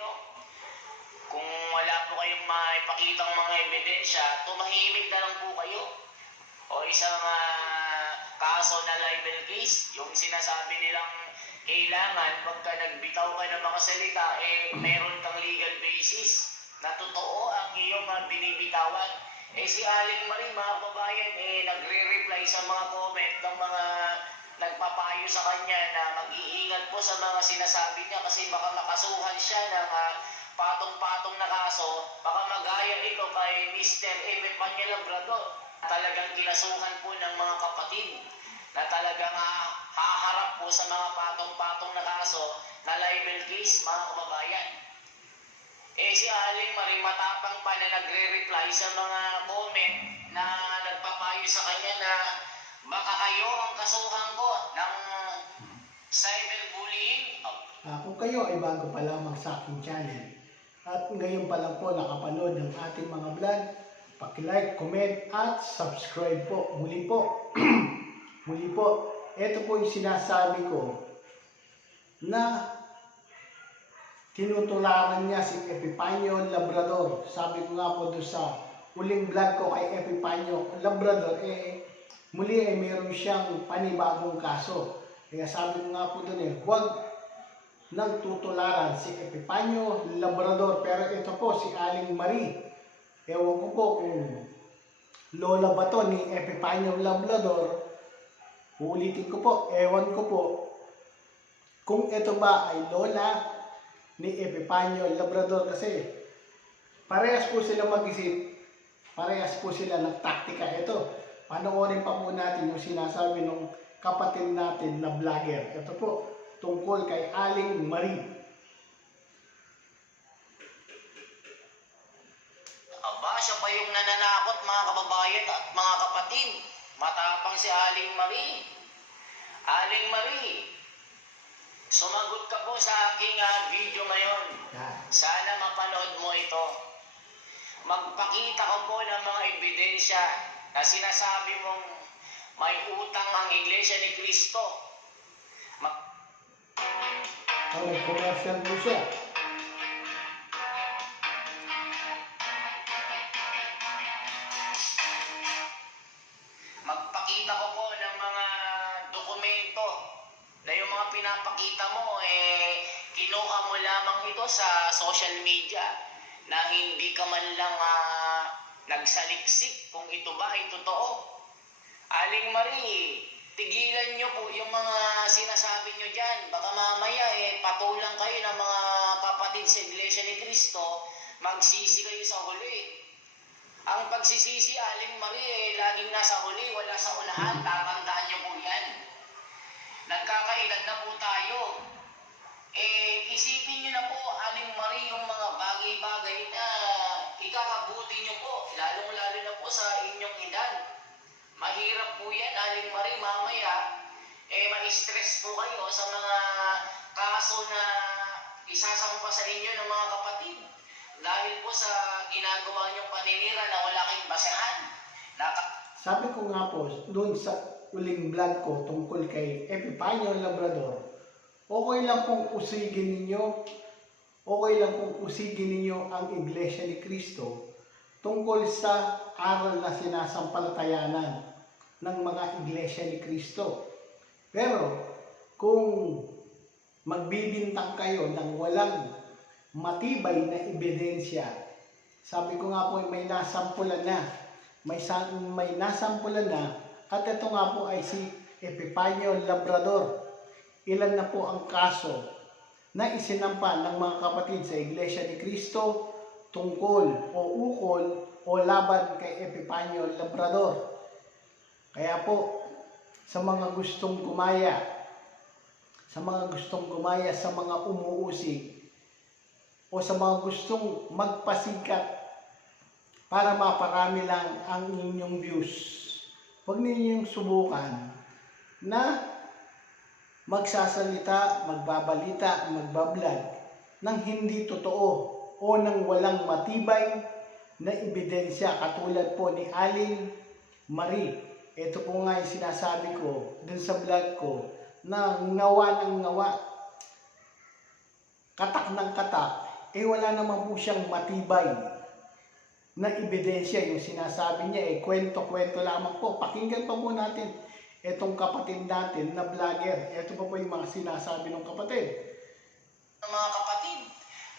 nyo. Kung wala po kayong maipakitang mga ebidensya, tumahimik na lang po kayo. O isang ah, kaso na libel case, yung sinasabi nilang kailangan pagka nagbitaw ka ng mga salita, eh meron kang legal basis na totoo ang iyong mga binibitawan. Eh si Aling Marie, mga kababayan, eh nagre-reply sa mga comment ng mga nagpapayo sa kanya na mag-iingat po sa mga sinasabi niya kasi baka makasuhan siya ng ah, patong-patong na kaso, baka magaya ito kay Mr. Eve Panya Labrador. Talagang kinasuhan po ng mga kapatid na talagang ah, haharap po sa mga patong-patong na kaso na libel case, mga kababayan. Eh si Aling Marie matapang pa na nagre-reply sa mga comment na nagpapayo sa kanya na baka kayo ang kasuhan ko ng cyberbullying. Ah, kung kayo ay bago pa lamang sa aking channel at ngayon pa lang po nakapanood ng ating mga vlog, paki-like, comment at subscribe po. Muli po, muli po, ito po yung sinasabi ko na tinutularan niya si Epipanyo Labrador. Sabi ko nga po doon sa uling vlog ko kay Epipanyo Labrador, eh, muli ay meron siyang panibagong kaso. Kaya sabi ko nga po doon eh, huwag nang tutularan si Epipanyo Labrador. Pero ito po si Aling Marie. Ewan ko po kung lola ba to ni Epipanyo Labrador. Uulitin ko po, ewan ko po kung ito ba ay lola ni Epipanyo Labrador kasi parehas po sila mag-isip, parehas po sila ng taktika. Ito, panoorin pa po natin yung sinasabi ng kapatid natin na vlogger. Ito po, tungkol kay Aling Marie. Aba, siya pa yung nananakot mga kababayan at mga kapatid. Matapang si Aling Marie. Aling Marie, sumagot ka po sa aking ah, video ngayon. Sana mapanood mo ito. Magpakita ko po ng mga ebidensya na sinasabi mong may utang ang Iglesia ni Kristo. Mag- Ang nag-commercial po siya. Unahan. Tatandaan niyo po yan. Nagkakaedad na po tayo. Eh, isipin niyo na po, Aling Marie, yung mga bagay-bagay na ikakabuti niyo po, lalong-lalo na po sa inyong edad. Mahirap po yan, Aling Marie, mamaya, eh, ma-stress po kayo sa mga kaso na isasampa sa inyo ng mga kapatid. Dahil po sa ginagawa niyong paninira na wala kayong basehan. Naka Sabi ko nga po, doon sa uling vlog ko tungkol kay Epipanyo Labrador, okay lang pong usigin ninyo, okay lang pong usigin ninyo ang Iglesia ni Cristo tungkol sa aral na sinasampalatayanan ng mga Iglesia ni Cristo. Pero, kung magbibintang kayo ng walang matibay na ebidensya, sabi ko nga po may nasampulan na may, may nasampulan na at ito nga po ay si Epipanyo Labrador. Ilan na po ang kaso na isinampa ng mga kapatid sa Iglesia ni Cristo tungkol o ukol o laban kay Epipanyo Labrador. Kaya po, sa mga gustong gumaya, sa mga gustong gumaya sa mga umuusig, o sa mga gustong magpasikat para maparami lang ang inyong views. Huwag ninyong subukan na magsasalita, magbabalita, magbablog ng hindi totoo o ng walang matibay na ebidensya katulad po ni Aling Marie. Ito po nga yung sinasabi ko dun sa vlog ko na ngawa ng ngawa, katak ng katak, eh wala naman po siyang matibay na ebidensya yung sinasabi niya eh kwento-kwento lamang po. Pakinggan pa po natin itong kapatid natin na vlogger. Ito pa po yung mga sinasabi ng kapatid. mga kapatid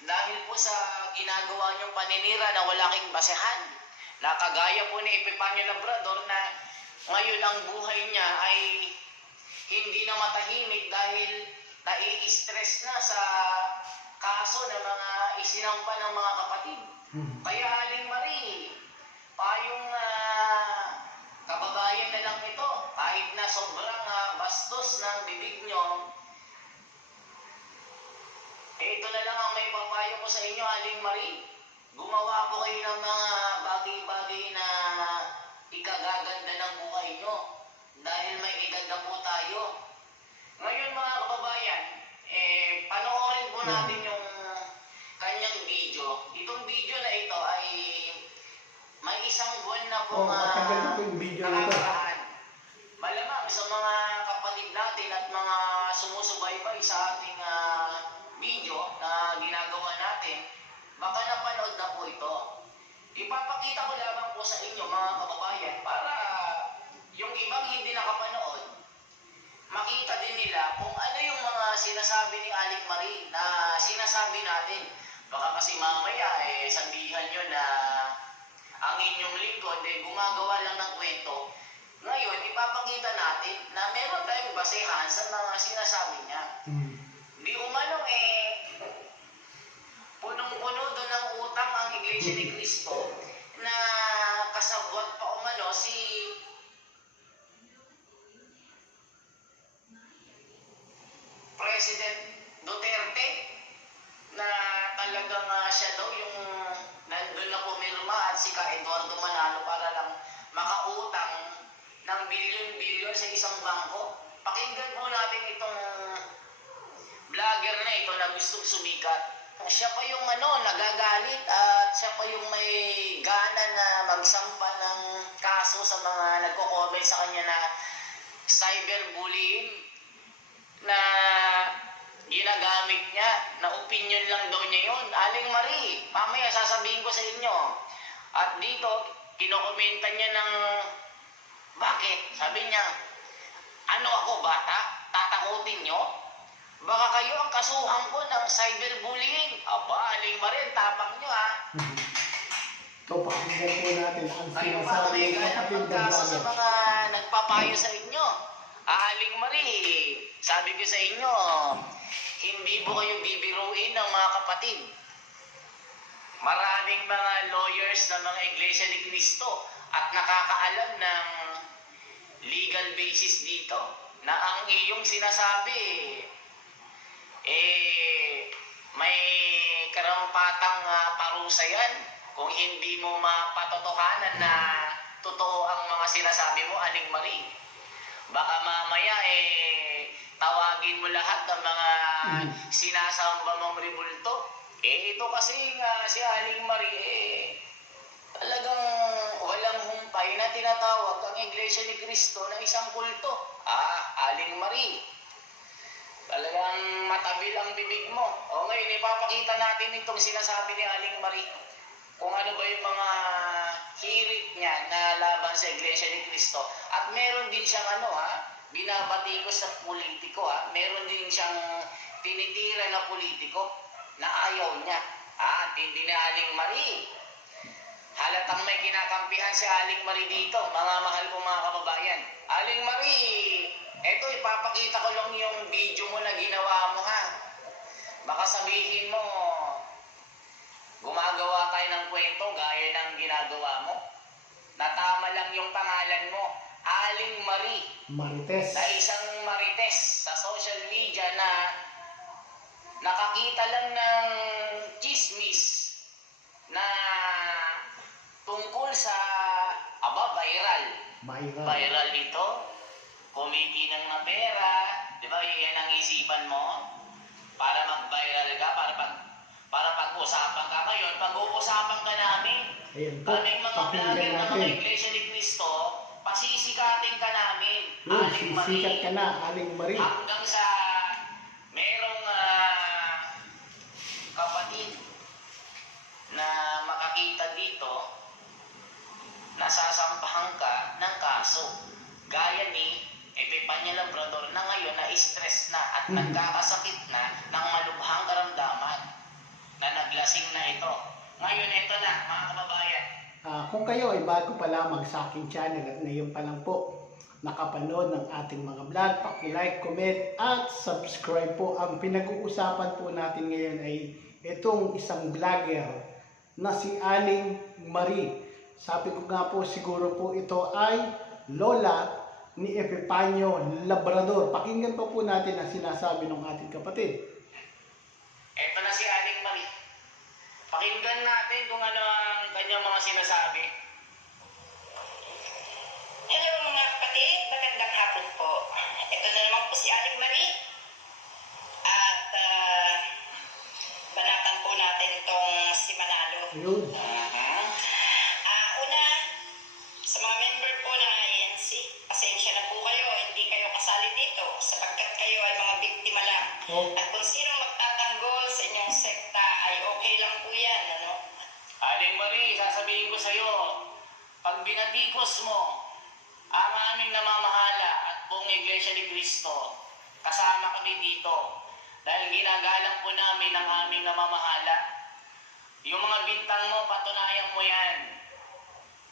dahil po sa ginagawa niyong paninira na wala kayong basehan na kagaya po ni Epifanio Labrador na ngayon ang buhay niya ay hindi na matahimik dahil nai-stress na sa kaso ng mga isinampa ng mga kapatid. Kaya Aling Marie, payong ah, kababayan na lang ito, kahit na sobrang ah, bastos ng bibig nyo, eh, ito na lang ang may papayo ko sa inyo, Aling Marie. Gumawa po kayo ng mga bagay-bagay na ikagaganda ng buhay nyo. Dahil may edad na po tayo. Ngayon mga kababayan, eh, panoorin may isang buwan na po Oh, matagal na po yung video na ito. nakakaraan. Malamang sa mga kapatid natin at mga sumusubaybay sa ating ah, video na ginagawa natin, baka napanood na po ito. Ipapakita ko lamang po sa inyo mga kababayan para yung ibang hindi nakapanood, makita din nila kung ano yung mga sinasabi ni Aling Marie na sinasabi natin. Baka kasi mamaya eh sabihan nyo na eh gumagawa lang ng kwento. Ngayon, ipapakita natin na meron tayong basehan sa mga sinasabi niya. Hmm. Di umano eh, punong-puno doon ng utang ang Iglesia ni Cristo na kasabwat pa umano si President Duterte na talagang ah, siya daw yung nandun na pumirma at si Ka Eduardo Manalo para lang makautang ng bilyon-bilyon sa isang bangko. Pakinggan po natin itong vlogger na ito na gustong sumikat. Siya pa yung ano, nagagalit at siya pa yung may gana na magsampa ng kaso sa mga nagko-comment sa kanya na cyberbullying na ginagamit niya, na opinion lang daw niya yun. Aling Marie, mamaya sasabihin ko sa inyo. At dito, kinokomenta niya ng, bakit? Sabi niya, ano ako bata? Tatakutin niyo? Baka kayo ang kasuhan ko ng cyberbullying. Aba, Aling Marie, tapang niyo ha. Ito, pakinggan po natin ang Kayo pa sinasabi ng ganang kapatid sa mga nagpapayo sa inyo. Aaling Marie, sabi ko sa inyo, hindi po kayo bibiruin ng mga kapatid. Maraming mga lawyers ng mga iglesia ni Cristo at nakakaalam ng legal basis dito na ang iyong sinasabi eh may karampatang ah, parusa yan kung hindi mo mapatotohanan na totoo ang mga sinasabi mo, Aling Marie. Baka mamaya eh tawagin mo lahat ng mga Mm. sinasamba mong ribulto. Eh ito kasi nga si Aling Marie eh talagang walang humpay na tinatawag ang Iglesia ni Cristo na isang kulto. Ah, Aling Marie. Talagang matabil ang bibig mo. O ngayon, ipapakita natin itong sinasabi ni Aling Marie. Kung ano ba yung mga hirit niya na laban sa Iglesia ni Cristo. At meron din siyang ano ha, binabati ko sa politiko ha, meron din siyang tinitira na politiko na ayaw niya. Ah, hindi ni Aling Marie. Halatang may kinakampihan si Aling Marie dito, mga mahal kong mga kababayan. Aling Marie, eto ipapakita ko lang yung video mo na ginawa mo ha. Baka sabihin mo, gumagawa tayo ng kwento gaya ng ginagawa mo. Natama lang yung pangalan mo, Aling Marie, Marites. na isang marites sa social media na nakakita lang ng chismis na tungkol sa aba viral. Viral. Viral ito, kumikinang ng pera, di ba yan ang isipan mo? Para mag-viral ka, para pag para pag-usapan ka ngayon, pag-uusapan ka namin, Ayan po, kaming mga vlogger ng mga natin. iglesia ni Cristo, pasisikatin ka namin. Yun, Aling Marie. ka na, Aling Marie. Hanggang sa merong ah, kapatid dito, nasasampahan ka ng kaso. Gaya ni Epipanya Labrador na ngayon na stress na at Mhm. nagkakasakit na ng malubhang karamdaman na naglasing na ito. Ngayon, ito na, mga kababayan. Ah, kung kayo ay bago pa lamang sa aking channel at ngayon pa lang po nakapanood ng ating mga vlog, paki-like, comment at subscribe po. Ang pinag-uusapan po natin ngayon ay itong isang vlogger na si Aling Marie. Sabi ko nga po siguro po ito ay lola ni Epipanyo Labrador. Pakinggan pa po natin ang sinasabi ng ating kapatid. Ito na si Aling Marie. Pakinggan natin kung ano ang kanyang mga sinasabi. Hello mga kapatid, magandang hapon po. Ito na naman po si Aling Marie. Binatikos mo ang aming namamahala at buong Iglesia ni Cristo, kasama kami dito. Dahil ginagalang po namin ang aming namamahala. Yung mga bintang mo, patunayan mo yan.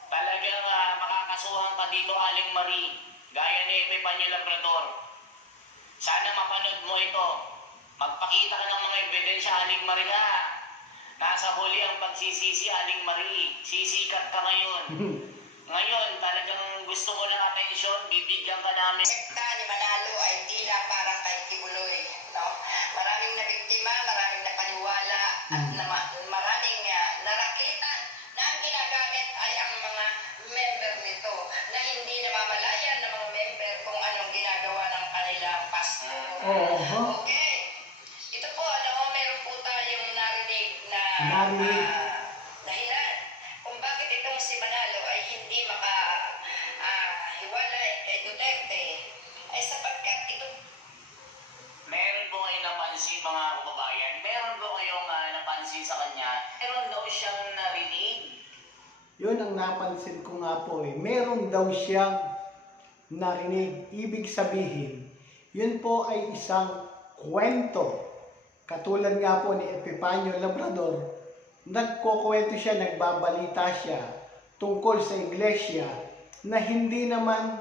Talagang ah, makakasuhan ka dito, Aling Marie, gaya ni Epipanyo Labrador. Sana mapanood mo ito. Magpakita ka ng mga ebidensya, Aling Marie, ha? Nasa huli ang pagsisisi, Aling Marie. Sisikat ka ngayon. Ngayon, talagang gusto mo ng atensyon, bibigyan ka namin. sekta ni Manalo ay tila parang kay Tibuloy. No? Maraming nabiktima, maraming napaniwala, at Mm. na, maraming uh, narakitan na ang ginagamit ay ang mga member nito na hindi namamalayan ng mga member kung anong ginagawa ng kanilang pastor. Oo? Okay. Ito po, mo, meron po tayong narinig na Narinig. kung itong si Manalo ay hindi maka ah, hiwalay kay Duterte ay sapagkat ito Meron po kayong napansin mga kababayan, meron po kayong ah, napansin sa kanya, meron daw siyang narinig. Yun ang napansin ko nga po eh. Meron daw siyang narinig. Ibig sabihin, yun po ay isang kwento. Katulad nga po ni Epipanyo Labrador, nagkukwento siya, nagbabalita siya tungkol sa iglesia na hindi naman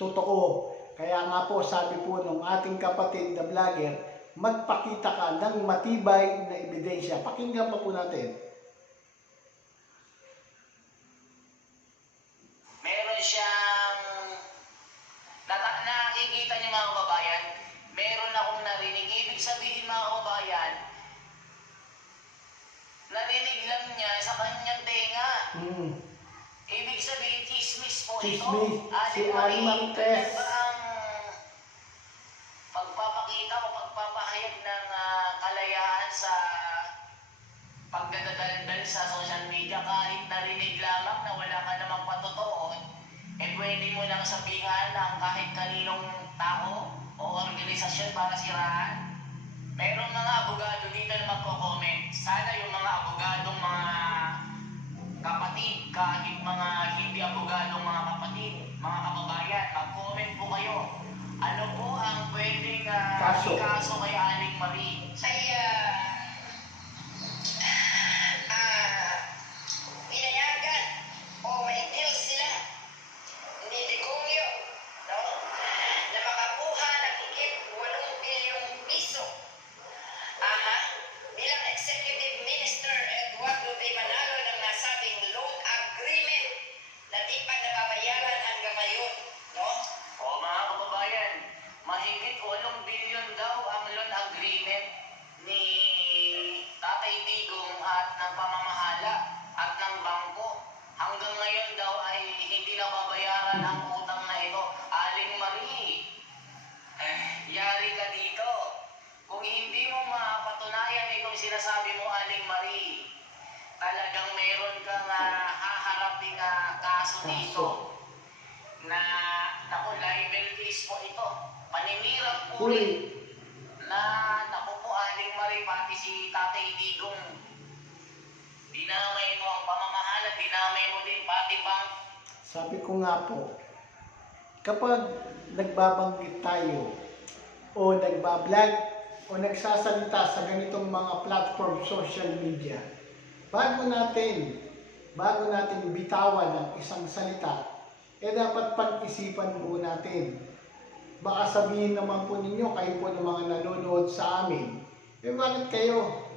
totoo. Kaya nga po sabi po ng ating kapatid na vlogger, magpakita ka ng matibay na ebidensya. Pakinggan pa po natin. Meron siyang nata- nakikita niyo mga kababayan, meron akong narinig. Ibig sabihin mga kababayan, narinig lang niya sa kanyang tenga. Chismis. Si ba ang pagpapakita o pagpapahayag ng ah, kalayaan sa pagdadaldal sa social media kahit narinig lamang na wala ka namang patutuon, eh pwede mo nang sabihan ng kahit kaninong tao o organisasyon para siraan. Merong mga abogado dito na magko-comment. Sana yung mga abogadong mga kapatid, kahit mga hindi abogadong mga kapatid, mga kababayan, mag-comment po kayo. Ano po ang pwedeng uh, Kaso. ikaso kay na kaso dito na naku, libel case po ito. Paninirang puri na naku po, Aling Marie, pati si Tatay Digong. dinamay mo ang pamamahala, dinamay mo din pati bang Sabi ko nga po, kapag nagbabanggit tayo o nagbablog o nagsasalita sa ganitong mga platform social media, bago natin, bago natin bitawan ang isang salita, eh dapat pag-isipan po natin. Baka sabihin naman po ninyo, kayo po ng mga nanonood sa amin, eh bakit kayo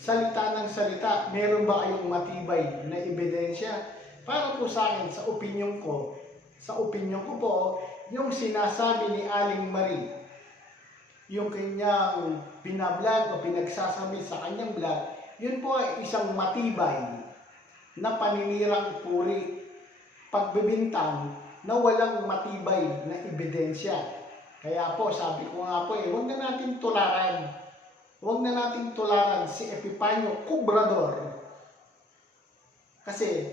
salita ng salita, meron ba kayong matibay na ebidensya? Para po sa akin, sa opinion ko, sa opinion ko po, yung sinasabi ni Aling Marie, yung kanyang binablog o pinagsasabi sa kanyang vlog, yun po ay isang matibay na paninirang puri, pagbibintang na walang matibay na ebidensya. Kaya po, sabi ko nga po eh, huwag na natin tularan huwag na nating tularan si Epipanyo Cobrador. Kasi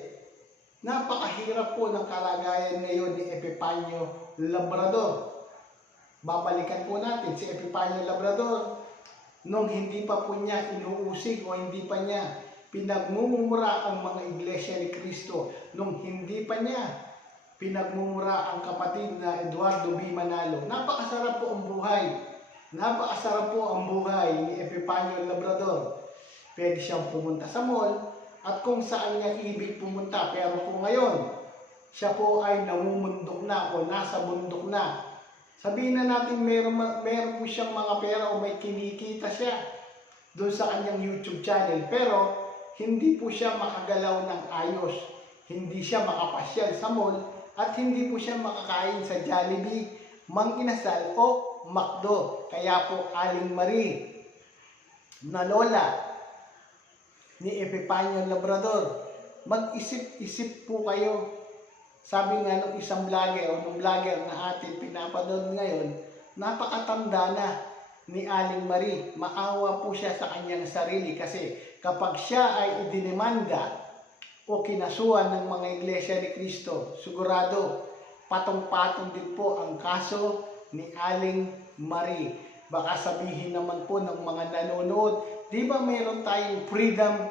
napakahirap po ng kalagayan ngayon ni Epipanyo Labrador. Babalikan po natin si Epipanyo Labrador nung hindi pa po niya inuusig o hindi pa niya pinagmumura ang mga iglesia ni Kristo, nung hindi pa niya pinagmumura ang kapatid na Eduardo B. Manalo. Napakasarap po ang buhay. Napakasarap po ang buhay ni Epipanyo Labrador. Pwede siyang pumunta sa mall at kung saan niya ibig pumunta. Pero kung ngayon, siya po ay namumundok na o nasa bundok na. Sabihin na natin meron, meron po siyang mga pera o may kinikita siya doon sa kanyang YouTube channel. Pero hindi po siya makagalaw ng ayos. Hindi siya makapasyal sa mall at hindi po siya makakain sa Jollibee, Mang Inasal o McDo. Kaya po Aling Marie na lola ni Epipanyo Labrador, mag-isip-isip po kayo. Sabi nga nung isang vlogger o nung vlogger na atin pinapanood ngayon, napakatanda na ni Aling Marie. Maawa po siya sa kanyang sarili kasi kapag siya ay idinimanda o kinasuhan ng mga iglesia ni Kristo, sigurado patong-patong din po ang kaso ni Aling Marie. Baka sabihin naman po ng mga nanonood, di ba mayroon tayong freedom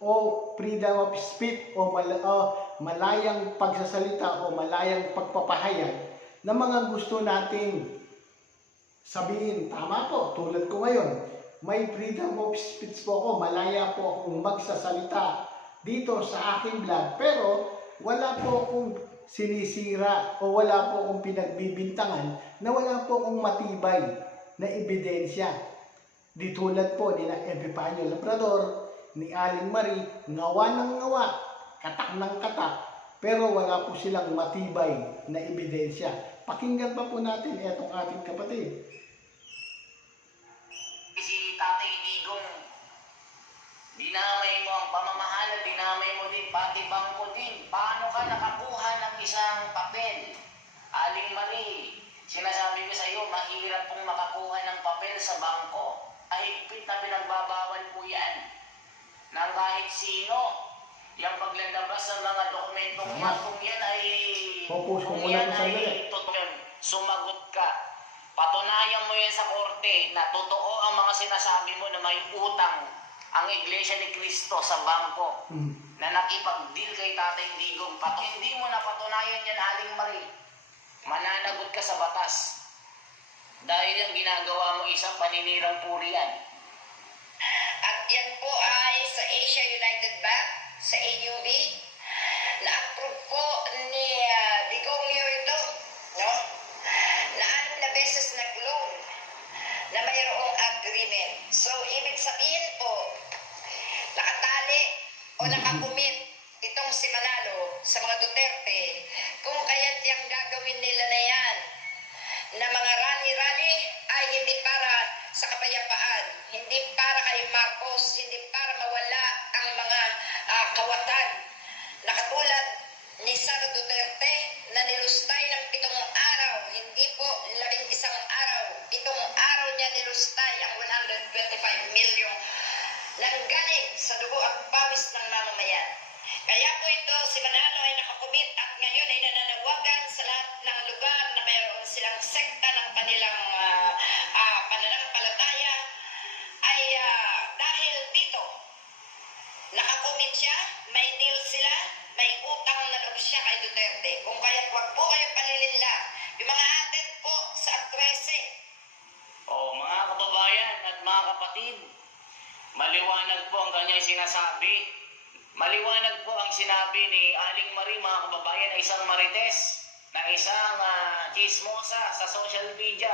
o freedom of speech o, mal- o malayang pagsasalita o malayang pagpapahayag na mga gusto nating sabihin, tama po, tulad ko ngayon, may freedom of speech po ako, malaya po akong magsasalita dito sa aking vlog, pero wala po akong sinisira o wala po akong pinagbibintangan na wala po akong matibay na ebidensya. Di tulad po ni na Epipanyo Labrador, ni Aling Marie, ngawa ng ngawa, katak ng katak, pero wala po silang matibay na ebidensya. Pakinggan pa po natin etong ating kapatid. si Tatay Digong dinamay mo ang pamamahala, dinamay mo din pati bangko din. Paano ka nakakuha ng isang papel? Aling Marie, sinasabi ko sa iyo, mahirap pong makakuha ng papel sa bangko. Ahigpit na pinagbabawal po yan. Nang kahit sino, yung paglalabas ng mga dokumentong yan, kung yan ay... Focus ko kung yan kung saan ay totoo yun, sumagot ka. Patunayan mo yan sa korte na totoo ang mga sinasabi mo na may utang ang Iglesia ni Cristo sa bangko Hmm. na nakipag-deal kay Tatay Digong. Pat hindi mo na patunayan yan, Aling Marie. Mananagot ka sa batas. Dahil ang ginagawa mo isang paninirang puri yan. At yan po ay sa Asia United Bank, sa AUB. Na-approve po ni uh, Digongyo ito, no? Na anim na beses nag-loan na mayroong agreement. So, ibig sabihin po, nakatali o nakakumit itong si Manalo sa mga Duterte kung kaya't yung gagawin nila na yan na mga nilustay ang 125 million nanggaling sa dugo at pawis ng mamamayan. Kaya po ito, si Manalo ay nakakumit at ngayon ay nananawagan sa lahat ng lugar na mayroon silang sekta ng kanilang ah, ah, pananampalataya ay ah, dahil dito nakakomit siya, may deal sila, may utang na loob siya kay Duterte. Kung kaya wag po kayo palilinla. Kapatid, maliwanag po ang kanyang sinasabi. Maliwanag po ang sinabi ni Aling Marie, mga kababayan, na isang marites, na isang ah, chismosa sa social media,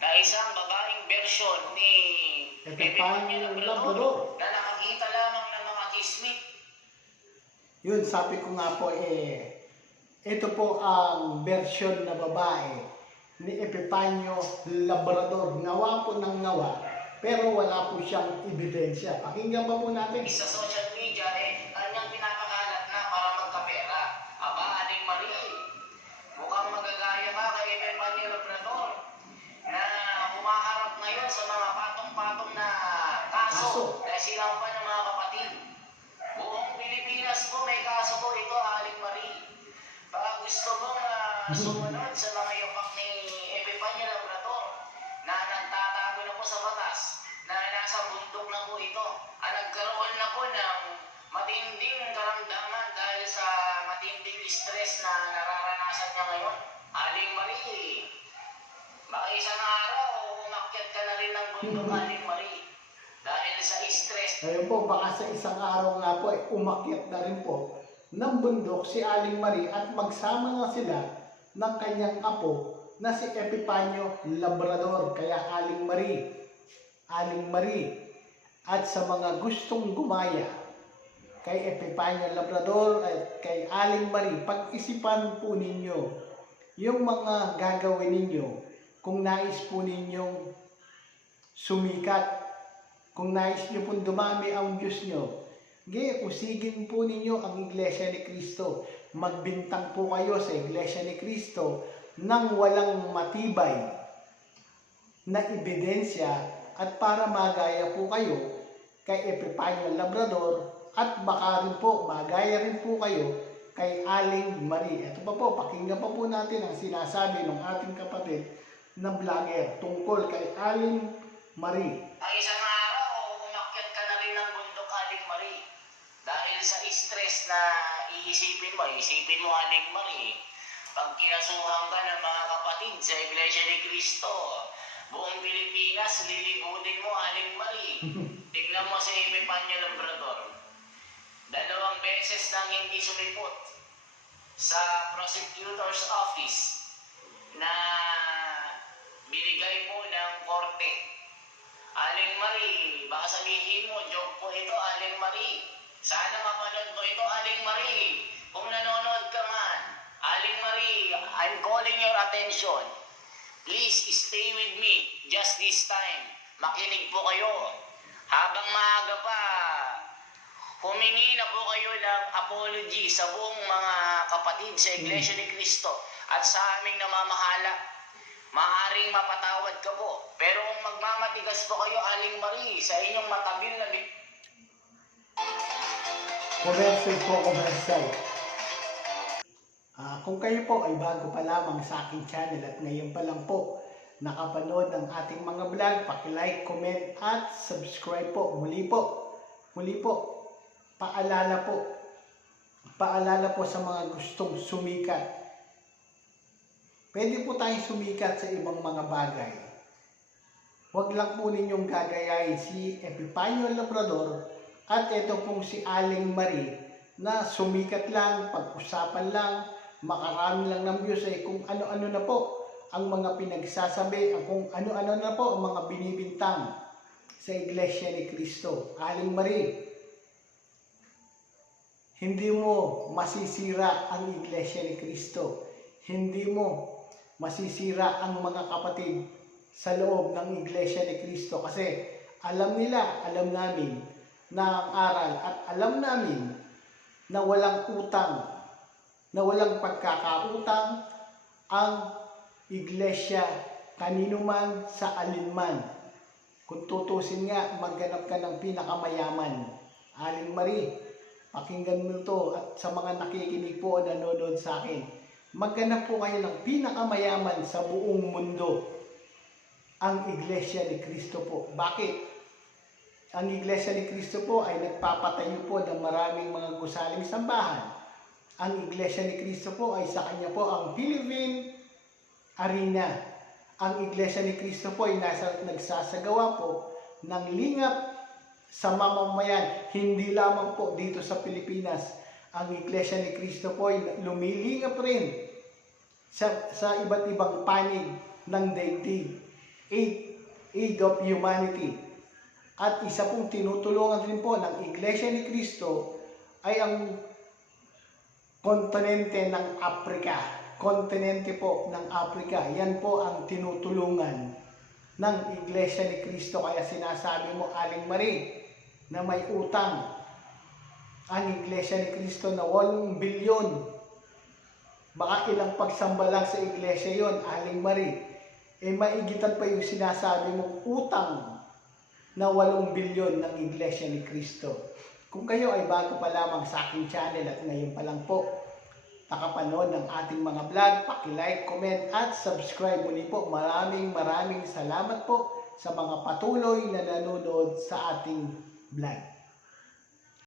na isang babaeng version ni Epifanio Labrador. na nakakita lamang ng mga chismit. Yun, sabi ko nga po eh, ito po ang version na babae ni Epifanio Labrador. Ngawa po ng ngawa, pero wala po siyang ebidensya. Pakinggan pa po natin. sa social media, eh, kanyang pinapakalat na para magkapera. Aba, Aling Marie, mukhang magagaya ka kay Epifanio Labrador na humaharap ngayon sa mga patong-patong na kaso Kaso. na sinampan ng mga kapatid. Buong Pilipinas po may kaso po ito, Aling Marie. Baka gusto mong niya ngayon. Aling Marie, baka isang araw umakyat ka na rin ng bundok, Aling Marie. Dahil sa stress Ayun po, baka sa isang araw nga po, eh, umakyat na rin po ng bundok si Aling Marie at magsama na sila ng kanyang apo na si Epifanio Labrador. Kaya Aling Marie, Aling Marie, at sa mga gustong gumaya kay Epifanio Labrador at kay Aling Marie, pag-isipan po ninyo yung mga gagawin ninyo kung nais po ninyong sumikat kung nais niyo pong dumami ang Diyos niyo, ge, usigin po ninyo ang Iglesia ni Kristo. Magbintang po kayo sa Iglesia ni Kristo nang walang matibay na ebidensya at para magaya po kayo kay Epifanio Labrador at baka rin po, magaya rin po kayo kay Aling Marie. Ito pa po, pakinggan pa po natin ang sinasabi ng ating kapatid na vlogger tungkol kay Aling Marie. Ang isang araw, umakyat ka na rin ng bundok, Aling Marie. Dahil sa stress na iisipin mo, isipin mo, Aling Marie, pag kinasuhan ka ng mga kapatid sa Iglesia ni Cristo, buong Pilipinas, lilibudin mo, Aling Marie. Tignan mo si Epifanio Labrador. Dalawang beses nang hindi sumipot sa prosecutor's office na binigay po ng korte Aling Marie, baka sabihin mo, joke po ito, Aling Marie. Sana mapanood mo ito, Aling Marie. Kung nanonood ka man, Aling Marie, I'm calling your attention. Please stay with me just this time. Makinig po kayo. Habang maaga pa, humingi na po kayo ng apology sa buong mga kapatid sa Iglesia ni Cristo at sa aming namamahala. Maaring mapatawad ka po. Pero kung magmamatigas po kayo, Aling Marie, sa inyong matabil na Commercial po, commercial. Ah, kung kayo po ay bago pa lamang sa aking channel at ngayon pa lang po nakapanood ng ating mga vlog, paki-like, comment at subscribe po. Muli po, muli po, paalala po, paalala po sa mga gustong sumikat. Pwede po tayong sumikat sa ibang mga bagay. Huwag lang po ninyong gagayahin si Epifanio Labrador at ito pong si Aling Marie na sumikat lang, pag-usapan lang, makarami lang ng views ay kung ano-ano na po ang mga pinagsasabi, kung ano-ano na po ang mga binibintang sa Iglesia ni Cristo. Aling Marie, hindi mo masisira ang Iglesia ni Cristo. Hindi mo masisira ang mga kapatid sa loob ng Iglesia ni Cristo kasi alam nila, alam namin na ang aral at alam namin na walang utang, na walang pagkakautang ang Iglesia kanino man sa alinman. Kung tutusin nga, magganap ka ng pinakamayaman. Aling Marie, pakinggan mo to at sa mga nakikinig po o nanonood sa akin, magganap po kayo ng pinakamayaman sa buong mundo ang Iglesia ni Kristo po. Bakit? Ang Iglesia ni Cristo po ay nagpapatayo po ng maraming mga gusaling sambahan. Ang Iglesia ni Cristo po ay sa kanya po ang Philippine Arena. Ang Iglesia ni Cristo po ay nasa, nagsasagawa po ng lingap sa mamamayan, hindi lamang po dito sa Pilipinas. Ang Iglesia ni Cristo po ay lumilingap rin sa, sa iba't ibang panig ng daigdig. Aid, aid of humanity. At isa pong tinutulungan rin po ng Iglesia ni Cristo ay ang kontinente ng Afrika. Kontinente po ng Afrika. Yan po ang tinutulungan ng Iglesia ni Cristo. Kaya sinasabi mo, Aling Marie, na may utang ang Iglesia ni Cristo na 8 bilyon. Baka ilang pagsamba lang sa Iglesia yon, Aling Marie. Eh maigitan pa yung sinasabi mong utang na 8 bilyon ng Iglesia ni Cristo. Kung kayo ay bago pa lamang sa aking channel at ngayon pa lang po, nakapanood ng ating mga vlog, paki-like, comment at subscribe muli po. Maraming maraming salamat po sa mga patuloy na nanonood sa ating vlog.